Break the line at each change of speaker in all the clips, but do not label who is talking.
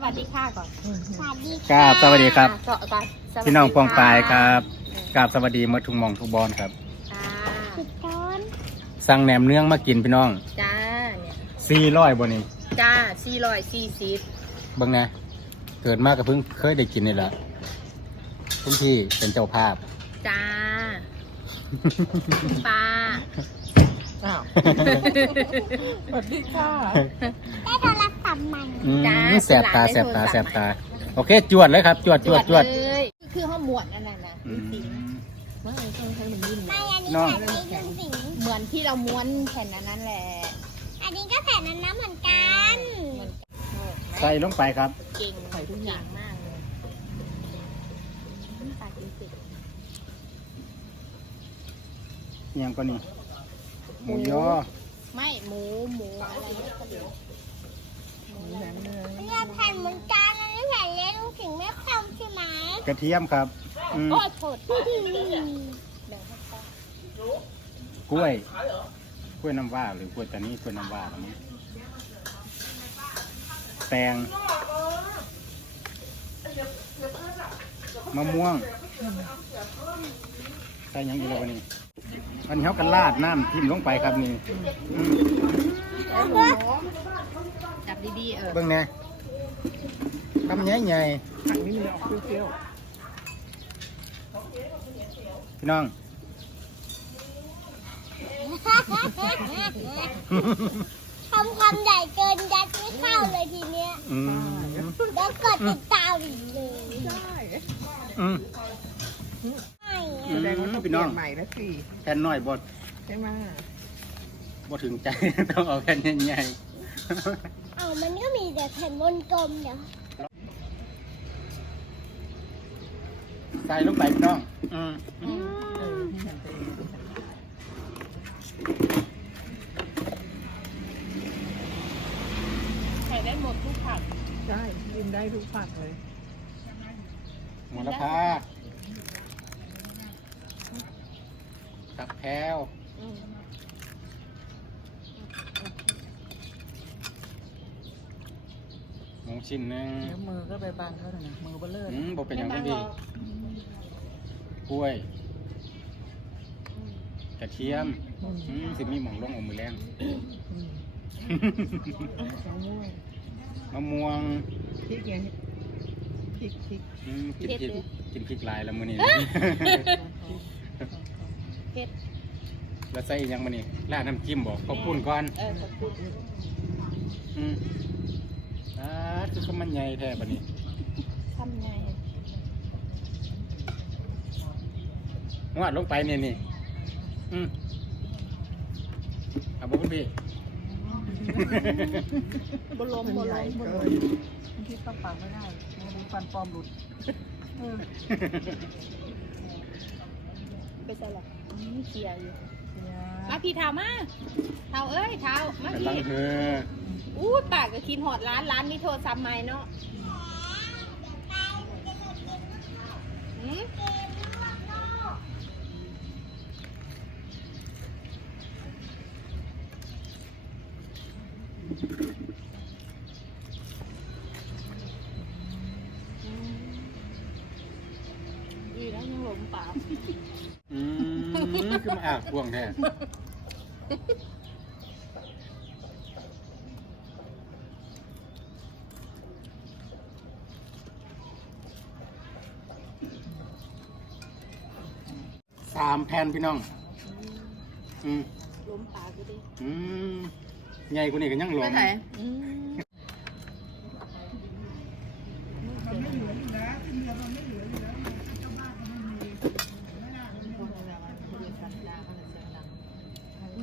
วัสดีค่ะก่อน
สวัสดี
กราบสวัสดีครับ
ก่อน
พี่น้องปองปายครับกราบสวัสดีมาทุกหมองทุกบอลครับ
ทุกคน
สั่งแหนมเนื้องมากินพี่น้อง
จ้าเนี่ย
400บ่นี่
จ้า440
เบิ่งนะเกิดมาก็เพิ่งเคยได้กินนี่แหละทุกที่เป็นเจ้าภาพ
จ้าป้า
อ้าวสวัสดีค่ะ
ได้โทรศัพท์ใหม่
แสบตาแสบตาแสบตาโอเคจวดเลยครับจวดจวดจวด
เลยคือห้องหมวดนั่นน่ะนะ
อืม
ว่าไอ้เครื่องใช้มันนิ่ม
ไม่อันนี้
น้อง
แผ่นนี้เป็นสี
เหมือนที่เราม้วนแผ่นนั้นแหละ
อันนี้ก็แผ่นนั้นนะเหมือนกัน
ใส่ลงไปครับ
เก่งใส่ทุกอย่างมากเลยปากกินสิ
อิหยังก็นี่หมูยอ
ไม่หมูอะไรเนี่ยก็เดี๋ยว
เนี่ยแผ่นเหมือนกันอันนี้แผ่นเล็กลุงสิงไม่คมใช่ไหม
กระเทียมครับอืม
โอ้โทษแบ่งให้ป้าก
ล้วยน้ำว้าหรือกล้วยตานี้กล้วยน้ำว้าแล้วมั้งแตงมะม่วงใส่หยังอีกแล้ววันนี้อันนี้เขากันราดน้ำทิ่มลงไปครับนี่อืม
จับดีๆ
เบิ่งแหน่ทำใหญ่
ถังนี้มันจะออกเปรี้ยว
ๆพี่น้อง
ทำความใหญ่เกินยัดไม่เข้าเลยทีเนี้ย
อืม
แล้วกดติดตามอีกเลย
ๆใช่
อืม
ใช่
แสดงว่าต้องเป
พี่
ลี่
น้
ย
อง
นใหม่แล้วสิ
แผ่นน้อยบด
ใช่ไหม
บดถึงใจ ต้องเอาแผ่นใหญ่
เอามันก็มีแต่แผ่นวงกลมเดี๋ยว
ๆใส่ลงไปพี่น้องอืม
ให้มันเป็น
ใส่ได้หมดทุกผัก
ใช่กินได้ทุกผักเลย
หมูละพาตักแพรวหมูชิ้นหนึง
แล้วมือก็ไปบังเขาหน่อยนะมือเบลเลอร์
บอกเป็นอย่างดีกล้วย กระเทียมสิมีหมองลงเอามือแรงมะม่วง
พริกไงพริก
กินพริกลายแล้วมือนี่
เผ็ด
แล้วใส่อีกอยังมือนี่ราดน้ำจิ้มบอกขอบคุณก่อน
ขอบคุณ
อืมคือข้าวมันใหญ่แท้บัดนี้
ทำไง
วาดลงไปเนี่ยนี่เอาบอกคุณพี่
บลม
มัน
บ
ให
ล
ญ่
ม
เกินบางทีเข้าปากไม่ได้ไม่รู้ฟันปลอมหลุด
ไปใส่หรอเชียร์อยู่
เนี่ย
มาพี่เท้ามาเท้าเอ้ยเท้ามา
กำลัง
พี่
เธอ
อู้ปากก็คิดหอดร้านนี้โทรศัพท์ใหม่เนาะหืมดีแล้วยังหลงปาก
คือมาอาบพวงแท้3 แผ่นพี่น้อง
ล้มปากกูดิ
ใหญ่กว่านี้ก็ยังหลง
แม่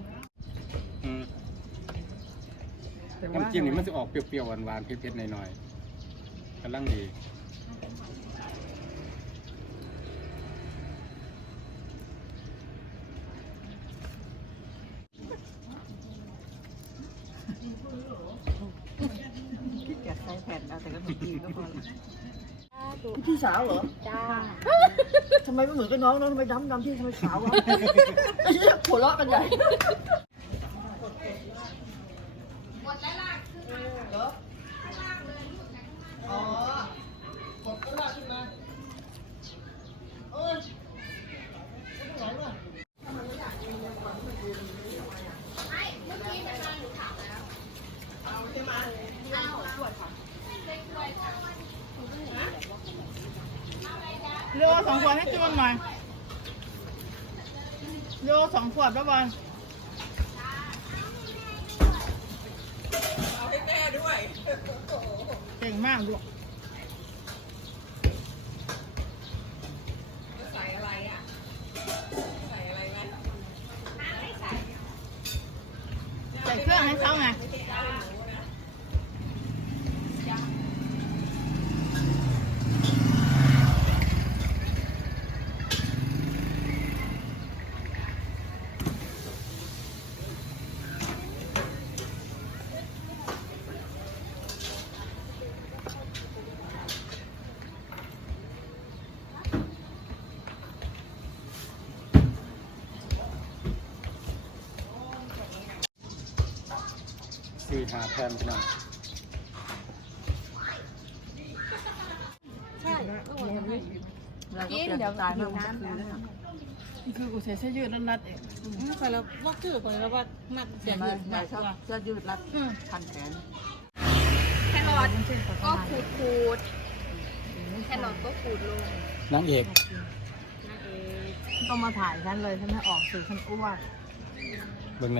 แต่ว่า
น้ำจิ้มนี่มันจะออกเปรี้ยวๆหวานๆเผ็ดๆหน่อยๆกำลังดี
คิดอยากใช้แผ่นเอาแต่ก็กินก็พอละ
ถูก
พี่สาวเหรอ
จ้า
ทำไมไม่เหมือนกับน้องน้องทำไมดำที่ทำไมขาววะไอ้เหี้ยหัวเราะกันใหญ่เรือ2 ขวดให้จูนหน่อยเรือ2 ขวดแล้วบอลเอาให้แม่ด้วยเก่งมากลูกใส่อะไรอ่ะใส่อะไรไหมใส่เครื่องให้เขาไง
4 5 แผ่นพี่น้อง
กินเดี๋ยวตายน้ำ
คือกูใส่เสื้อยืดรัดๆเอง
ใส่แล้วว่าคือคนแล้วว่ามัดเสียงยืดมากกว่า
เสื้อยืดรัดพันแขน
แครอทก็ขูดแครอทก็ขูดลง
นางเอก
ต้องมาถ่ายฉันเลยฉันไม่ออกสื่อฉันอ้วน
เบิ่งแหน่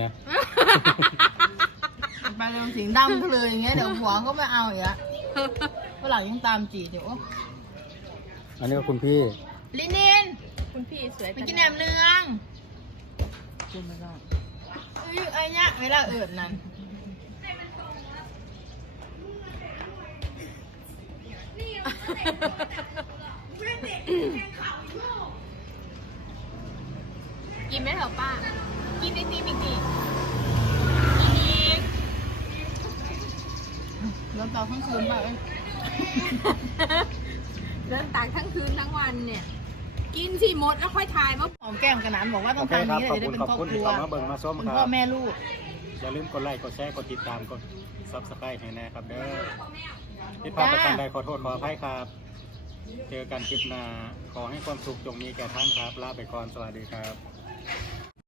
ไปเรื่องสีดำก็เลยอย่างเงี้ยเดี๋ยวหัวก็ไม่เอาอีกแล้วฝรั่งยังตามจีบอยู่
อันนี้ก็คุณพี่
ลินิน
คุณพี่สวย
ไปกินแหนมเนืองกินไม่ได้ไอ้เนี้ยเวลาเอิดนั่น
กินไหมเหรอป้า กินไอติมอีกดิ
แล้วตอนทั้งคืนไป
เดินตากทั้งคืนทั้งวันเนี่ย กินสิหมดแล้วค่อยถ่ายมา
หอมแก้มกันนั้นบอกว่าต้
โอ
อง
เค
ทำ
ครับ
นี้เลย
ขอบ
จะได้
คุณ
เป็น
ขอบ
ครอบครัว
คุณที่เข้ามาเบิ่งมาส้ม
เป็น
ค
พ่อ
รับ
แม่ลูก
อย่าลืมกดไลค์กดแชร์กดติดตามกด Subscribe ให้แน่ครับเด้อผิดพลาดประการใดขอโทษขออภัยครับ เจอกันคลิปหน้าขอให้ความสุขจงมีแก่ท่านครับลาไปก่อนสวัสดีครับ